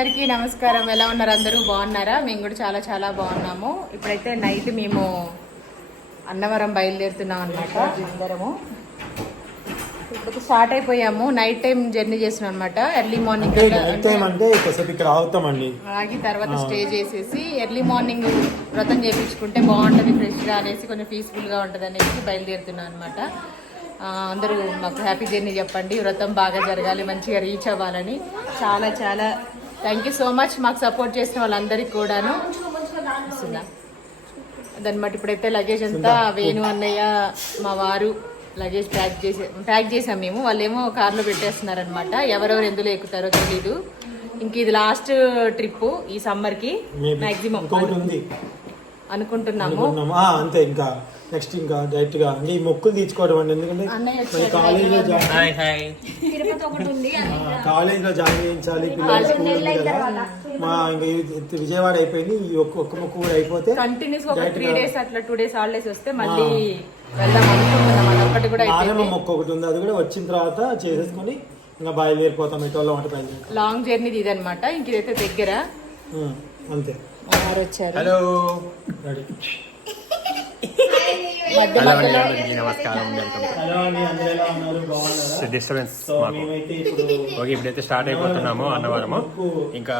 అందరికీ నమస్కారం. ఎలా ఉన్నారు అందరూ? బాగున్నారా? మేము కూడా చాలా చాలా బాగున్నాము. ఇప్పుడైతే నైట్ మేము అన్నవరం బయలుదేరుతున్నాం అనమాట అందరము ఇప్పుడు స్టార్ట్ అయిపోయాము. నైట్ టైం జర్నీ చేస్తున్నాం అనమాట ఎర్లీ మార్నింగ్ ఆగి తర్వాత స్టే చేసేసి ఎర్లీ మార్నింగ్ వ్రతం చేయించుకుంటే బాగుంటుంది ఫ్రెష్గా అనేసి కొంచెం పీస్ఫుల్గా ఉంటుంది అనేసి బయలుదేరుతున్నాం అనమాట అందరూ మాకు హ్యాపీ జర్నీ చెప్పండి. వ్రతం బాగా జరగాలి మంచిగా రీచ్ అవ్వాలని. చాలా చాలా థ్యాంక్ యూ సో మచ్ మాకు సపోర్ట్ చేసిన వాళ్ళందరికీ కూడాను? దాన్ని బట్టి ఇప్పుడైతే లగేజ్ అంతా వేణు అన్నయ్య మా వారు లగేజ్ ప్యాక్ చేసి ప్యాక్ చేసాం మేము. వాళ్ళేమో కార్లో పెట్టేస్తున్నారు అనమాట ఎవరెవరు ఎందులో ఎక్కుతారో తెలీదు. ఇంక ఇది లాస్ట్ ట్రిప్ ఈ సమ్మర్కి Maybe. మాక్సిమం ఇంకొకటి ఉంది. అనుకుంటున్నాము. అంతే ఇంకా. నెక్స్ట్ ఇంకా డైరెక్ట్గా ఈ మొక్కులు తీర్చుకోవడం అండి. ఎందుకంటే కాలేజ్లో కాలేజ్లో జాయిన్ చేయించాలి పిల్లలు స్కూల్ ఉంది కదా. మా ఇంకా ఇది విజయవాడ అయిపోయింది ఈ ఒక్క ఒక్క మొక్కు కూడా అయిపోతే కంటిన్యూస్ ఒక త్రీ డేస్ అట్లా టూ డేస్ హాలిడేస్ వస్తే మళ్ళీ మొక్క ఒకటి ఉంది అది కూడా వచ్చిన తర్వాత చేసేసుకొని ఇంకా బయలుదేరిపోతాం ఎటు వంట బయలుదేరి లాంగ్ జర్నీ ఇదనమాట ఇంక ఇదైతే దగ్గర. అంతే. వచ్చారు. హలో రెడీ హలో అండి నమస్కారం వెల్కమ్. హలో అండి అందరూ ఎలా ఉన్నారు బాగున్నారా డిస్టర్బెన్స్ సో మాకు. ఓకే ఇప్పుడైతే స్టార్ట్ అయిపోతున్నాము అన్నవరము. ఇంకా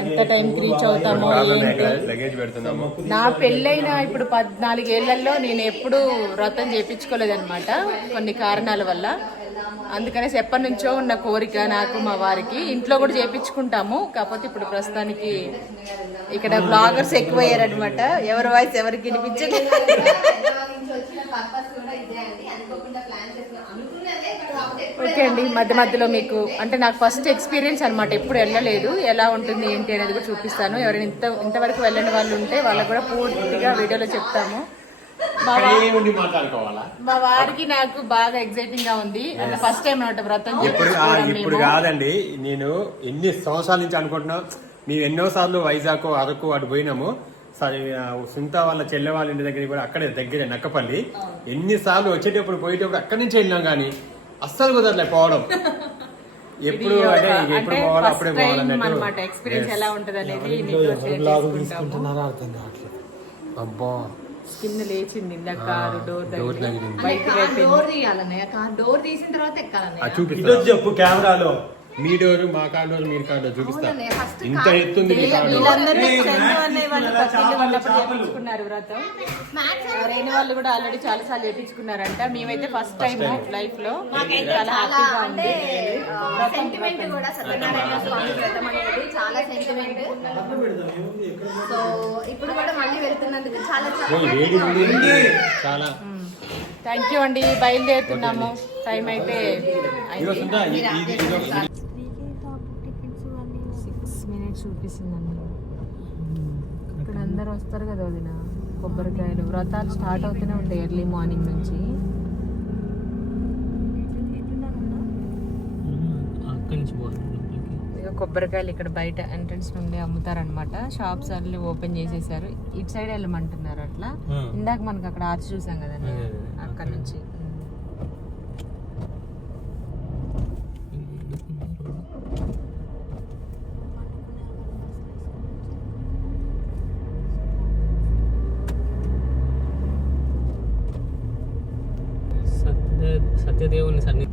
ఎంత టైంకి రీచ్ అవుతామో లగేజ్ పెడుతున్నాము? నా పెళ్ళైన ఇప్పుడు పద్నాలుగేళ్ళలో నేను ఎప్పుడు వ్రతం చేయించుకోలేదన్నమాట కొన్ని కారణాల వల్ల. అందుకనేసి ఎప్పటి నుంచో ఉన్న కోరిక నాకు మా వారికి. ఇంట్లో కూడా చేయించుకుంటాము కాకపోతే ఇప్పుడు ప్రస్తుతానికి ఇక్కడ బ్లాగర్స్ ఎక్కువయ్యారనమాట ఎవరి వాయిస్ ఎవరికి ఓకే అండి. మధ్య మధ్యలో మీకు అంటే నాకు ఫస్ట్ ఎక్స్పీరియన్స్ అనమాట ఎప్పుడు వెళ్ళలేదు. ఎలా ఉంటుంది ఏంటి అనేది కూడా చూపిస్తాను. ఎవరైనా ఇంత ఇంతవరకు వెళ్ళని వాళ్ళు ఉంటే వాళ్ళకు కూడా పూర్తిగా వీడియోలో చెప్తాము. మా వారికి నాకు బాగా ఎక్సైటింగ్గా ఉంది. అంటే ఫస్ట్ టైం అనమాట వ్రతం ఇప్పుడు. కాదండి. నేను ఎన్ని సంవత్సరాల నుంచి అనుకుంటున్నా మేము ఎన్నో సార్లు వైజాగ్ అరకు అటు పోయినాము. సరే వాళ్ళ చెల్లె వాళ్ళ ఇంటి దగ్గర కూడా అక్కడే దగ్గరే నక్కపల్లి. ఎన్నిసార్లు వచ్చేటప్పుడు పోయేటప్పుడు అక్కడి నుంచి వెళ్ళినాం కానీ అస్సలు కుదరలే పోవడం. ఎప్పుడు అంటే ఎప్పుడు పోవాలి అప్పుడే పోవాలన్నట్టు. ఎక్స్పీరియన్స్ ఎలా ఉంటది అనేది అబ్బా. స్కిన్ లేచింది ఇందాక కారు డోర్ డోర్ తీయాలన్నయ్య తీసిన తర్వాత ఎక్కాలన్నయ్య. చెప్పు కెమెరాలో. మీ డోరు మా కార్ డోరు మీ కార్ డోరు చూపిస్తా ఇంత ఎత్తుంది మీ అన్నయ్య వాళ్ళు రేణు కూడా ఆల్రెడీ చాలా సార్లు చేయించుకున్నారంట మేమైతే ఫస్ట్ టైం లైఫ్లో చాలా హ్యాపీగా అంటే ఉంది సెంటిమెంట్ కూడా సత్యనారాయణ స్వామి వ్రతం అనేది చాలా సెంటిమెంట్ సో ఇప్పుడు కూడా మళ్ళీ వెళ్తున్నందుకు చాలా థ్యాంక్ యూ అండి బయలుదేరుతున్నాము. టైం అయితే చూపిస్తుంది అందులో ఇక్కడ అందరు వస్తారు కదా వదిన కొబ్బరికాయలు. వ్రతాలు స్టార్ట్ అవుతూనే ఉంటాయి ఎర్లీ మార్నింగ్ నుంచి. కొబ్బరికాయలు ఇక్కడ బయట ఎంట్రన్స్ నుండి అమ్ముతారనమాట షాప్స్ అన్ని ఓపెన్ చేసేసారు. ఇటు సైడ్ వెళ్ళమంటున్నారు అట్లా. ఇందాక మనకి అక్కడ ఆర్చ్ చూసాం కదా అక్కడ నుంచి. సత్యదేవుని సన్నిధి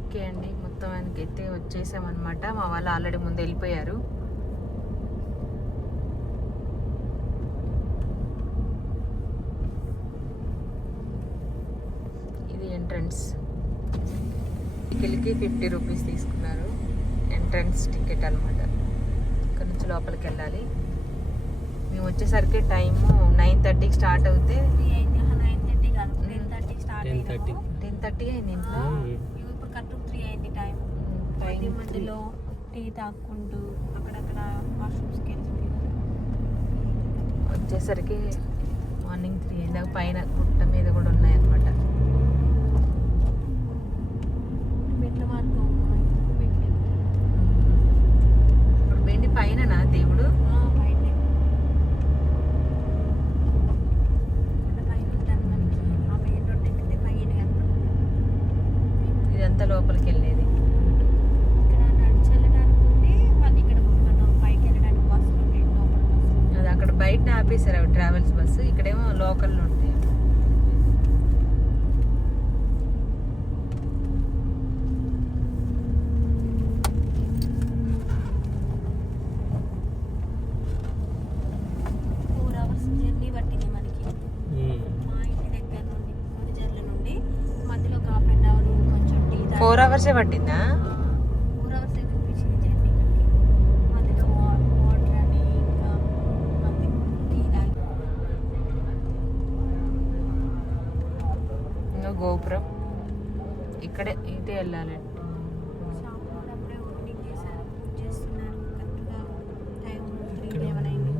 ఓకే అండి మొత్తం ఆయనకి అయితే వచ్చేసామన్నమాట. మా వాళ్ళు ఆల్రెడీ ముందు వెళ్ళిపోయారు. ఇది ఎంట్రన్స్. టికెట్కి ఫిఫ్టీ రూపీస్ తీసుకున్నారు. ఎంట్రన్స్ టికెట్ అన్నమాట. ఇక్కడ నుంచి లోపలికి వెళ్ళాలి. మేము వచ్చేసరికి టైము నైన్ థర్టీకి స్టార్ట్ అవుతే నైన్ థర్టీ కాదు ten thirty. Ten thirty ten thirty అయింది ఇంట్లో ఇప్పుడు కరెక్ట్ త్రీ అయింది టైం మధ్య మధ్యలో టీ తాక్కుంటూ అక్కడక్కడ వాష్రూమ్స్కి వెళ్ళి వచ్చేసరికి మార్నింగ్ త్రీ అయిందాక పైన గుట్ట మీద కూడా ఉన్నాయి అనమాట మెట్ల మార్గం ఇప్పుడు వెండి పైన దేవుడు? అంత లోపలికి వెళ్ళేది అది అక్కడ బయట ఆపేశారు ట్రావెల్స్ బస్సు. ఇక్కడేమో లోకల్లో ఉంటాయి తాగి ఇంకా గోపురం. ఇక్కడే ఇటే వెళ్ళాలండి షాప్ కూడా అప్పుడే ఓపెనింగ్ చేశారు పూజ చేస్తున్నారు కరెక్ట్గా టైం త్రీ లెవెన్ అయింది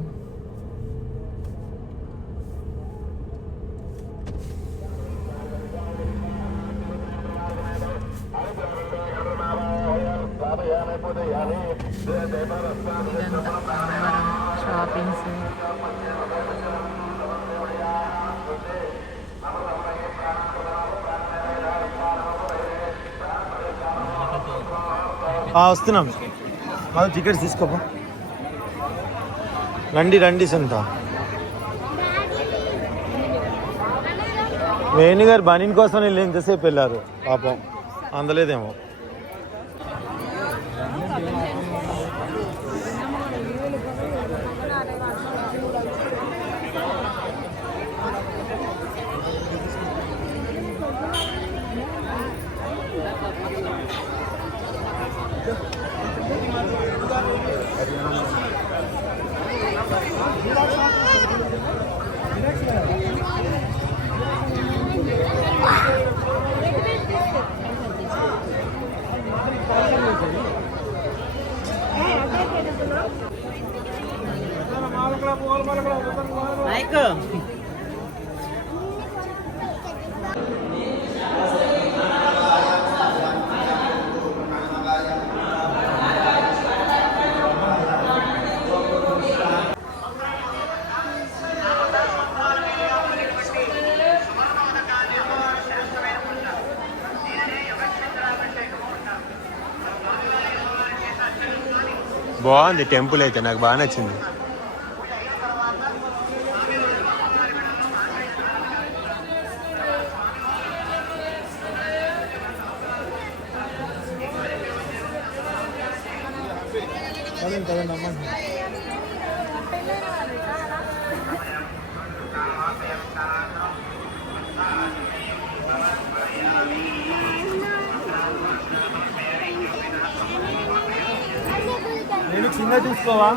ఇదంతా షాపింగ్స్ వస్తున్నాం. మాకు టికెట్స్ తీసుకోపా. రండి రండి సంత. వేణు గారు బనీన్ కోసం వెళ్ళి ఎంతసేపు వెళ్ళారు. పాపం అందలేదేమో. బాగుంది టెంపుల్ అయితే నాకు బాగా నచ్చింది. చిన్న చూసుకోవా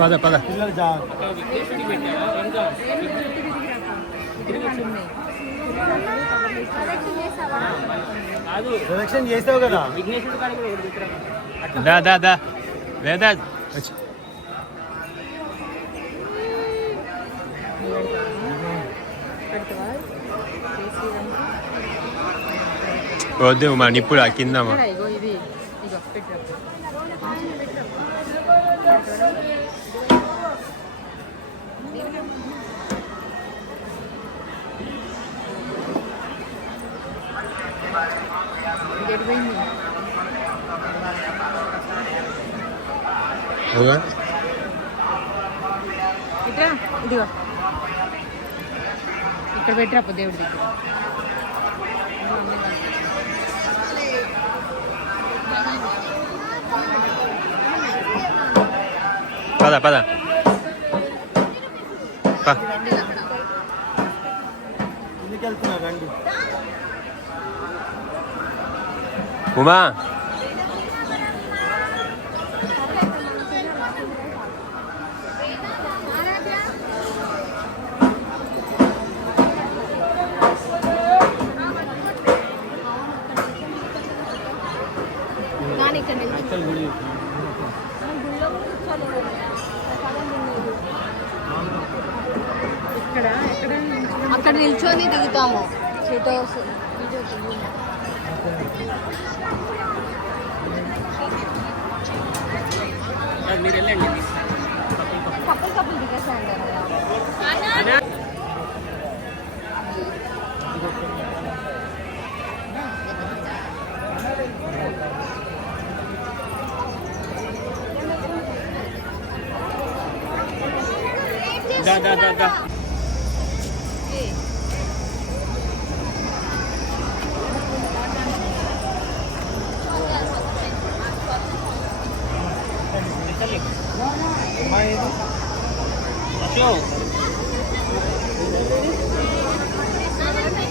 పద పద. ప్రొడక్షన్ చేసావు కదా? దా దా దా. వేదా. వచ్చి. వద్దు మా నిప్పుడు ఆ కిందమ్మా ఇక్కడ ఇగో ఇది ఇగో పెట్టు ఇంకెటు పోయింది అవునా? ఇట్రా ఇదిగో ఇక్కడ పెట్టిరా పో దేవుడి దగ్గర పద పద పా. ఎందుకు వెళ్తున్నారు రండి ఉమా కానీ ఇక్కడ నిల్చొని దిగుతాము ఫోటోస్ వీడియో తీయము. అది మీరు వెళ్ళండి కప్పులు కప్పులు దిగేసా ఉంటారు కదా దా దా దా దా అశోక్